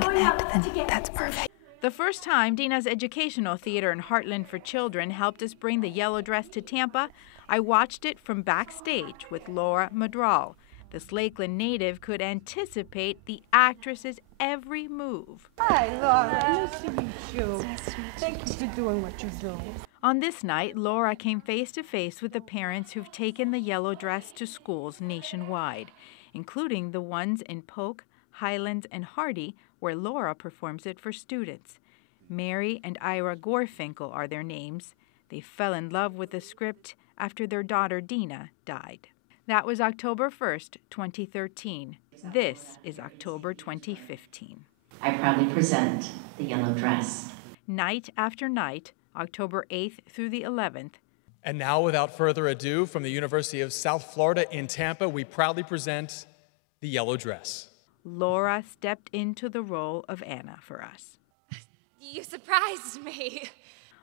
then that's perfect. The first time Dina's Educational Theater in Heartland for Children helped us bring the yellow dress to Tampa, I watched it from backstage with Laura Madral. This Lakeland native could anticipate the actress's every move. Hi, Laura. Nice to meet you. Thank you for doing what you're doing. On this night, Laura came face to face with the parents who've taken the yellow dress to schools nationwide, including the ones in Polk, Highlands, and Hardy, where Laura performs it for students. Mary and Ira Gorfinkel are their names. They fell in love with the script after their daughter Dina died. That was October 1st, 2013. This is October 2015. I proudly present the yellow dress. Night after night, October 8th through the 11th. And now, without further ado, from the University of South Florida in Tampa, we proudly present the yellow dress. Laura stepped into the role of Anna for us. You surprised me.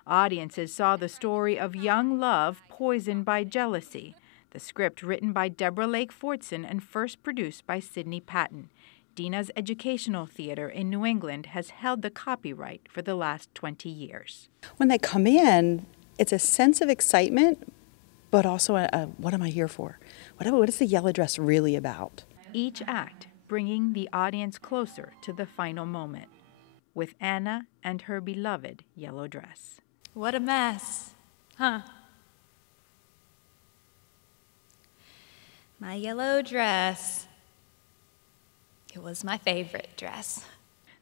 Audiences saw the story of young love poisoned by jealousy. The script, written by Deborah Lake Fortson and first produced by Sidney Patton. Dina's Educational Theater in New England has held the copyright for the last 20 years. When they come in, it's a sense of excitement, but also what am I here for? What is the yellow dress really about? Each act bringing the audience closer to the final moment, with Anna and her beloved yellow dress. What a mess, huh? My yellow dress. It was my favorite dress.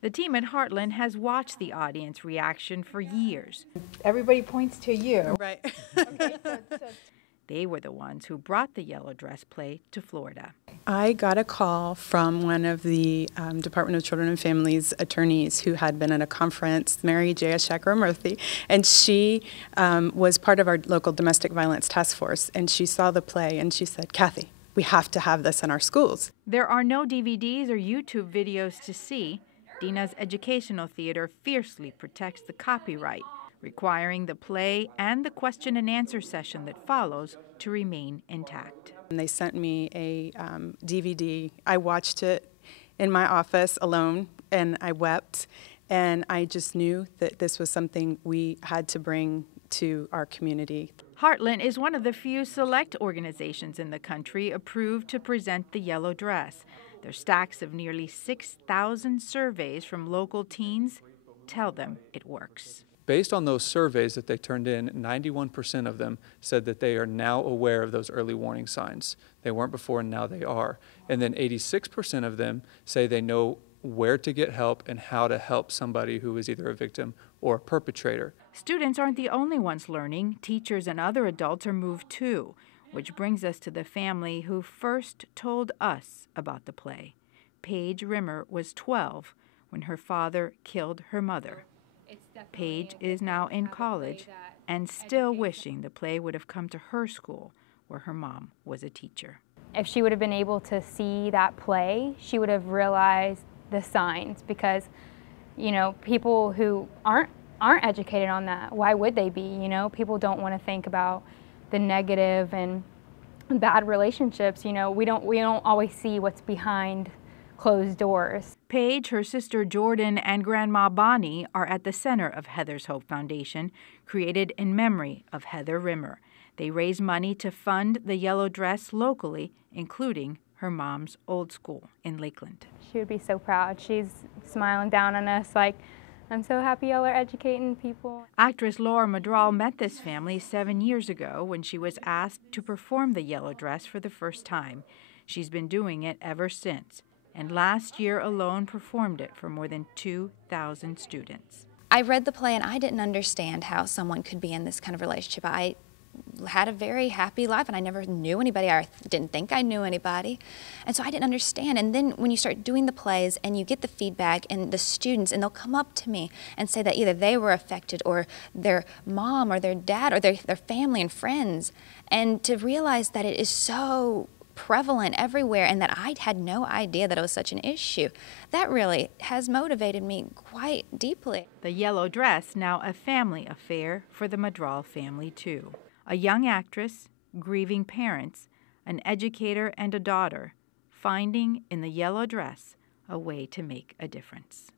The team at Heartland has watched the audience reaction for years. Everybody points to you. Right. Okay, so They were the ones who brought the yellow dress play to Florida. I got a call from one of the Department of Children and Families attorneys who had been at a conference, Mary Jayashankar-Murthy, and she was part of our local domestic violence task force, and she saw the play and she said, "Kathy, we have to have this in our schools." There are no DVDs or YouTube videos to see. Dina's Educational Theater fiercely protects the copyright, requiring the play and the question and answer session that follows to remain intact. And they sent me a DVD. I watched it in my office alone, and I wept, and I just knew that this was something we had to bring to our community. Heartland is one of the few select organizations in the country approved to present the yellow dress. Their stacks of nearly 6,000 surveys from local teens tell them it works. Based on those surveys that they turned in, 91% of them said that they are now aware of those early warning signs. They weren't before, and now they are. And then 86% of them say they know where to get help and how to help somebody who is either a victim or a perpetrator. Students aren't the only ones learning. Teachers and other adults are moved too, which brings us to the family who first told us about the play. Paige Rimmer was 12 when her father killed her mother. Paige is now in college and still wishing the play would have come to her school where her mom was a teacher. If she would have been able to see that play, she would have realized the signs, because, you know, people who aren't educated on that, why would they be? You know, people don't want to think about the negative and bad relationships. You know, we don't always see what's behind closed doors. Paige, her sister Jordan, and Grandma Bonnie are at the center of Heather's Hope Foundation, created in memory of Heather Rimmer. They raise money to fund the yellow dress locally, including her mom's old school in Lakeland. She would be so proud. She's smiling down on us like, "I'm so happy y'all are educating people." Actress Laura Madral met this family 7 years ago when she was asked to perform the yellow dress for the first time. She's been doing it ever since, and last year alone performed it for more than 2,000 students. I read the play and I didn't understand how someone could be in this kind of relationship. I had a very happy life and I never knew anybody. I didn't think I knew anybody. And so I didn't understand. And then when you start doing the plays and you get the feedback and the students, and they'll come up to me and say that either they were affected or their mom or their dad or their family and friends. And to realize that it is so prevalent everywhere and that I had no idea that it was such an issue, that really has motivated me quite deeply. The yellow dress, now a family affair for the Madral family too. A young actress, grieving parents, an educator and a daughter, finding in the yellow dress a way to make a difference.